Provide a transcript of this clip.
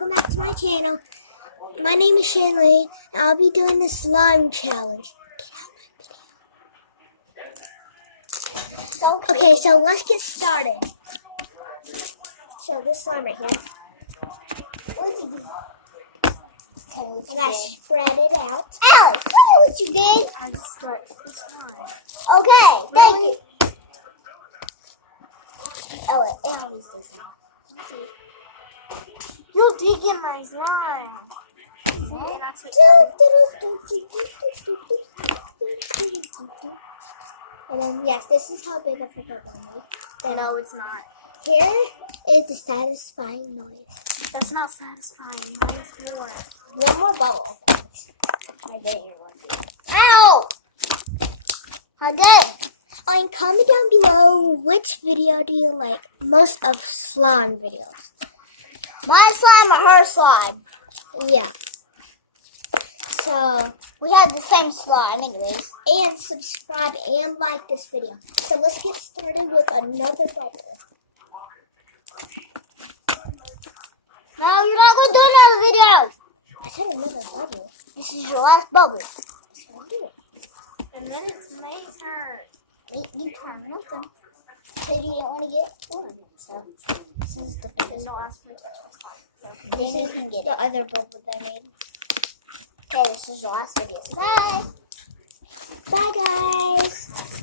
welcome back to my channel. My name is Shailene, and I'll be doing the slime challenge. Okay, so let's get started. So this slime right here. And I spread it out. Ow! Look at what you did. I just start this slime. Okay, thank you. Oh, You're digging my slime. See, and I took and then, yes, this is how big of a bubble. No, it's not. Here is the satisfying noise. That's not satisfying. Mine's more. One more bubble. I get your one. Ow! I did. And comment down below which video do you like most of slime videos. My slime or her slime? Yeah. So we have the same slime anyways. And subscribe and like this video. So let's get started with another bubble. No, you're not going to do another video. I said another bubble. This is your last bubble. And then it's my turn. You turn nothing. So you didn't want to get one. So this is the biggest last one. So then you can get the other bubble that I made. Okay, this is your last video. Bye. Bye, guys.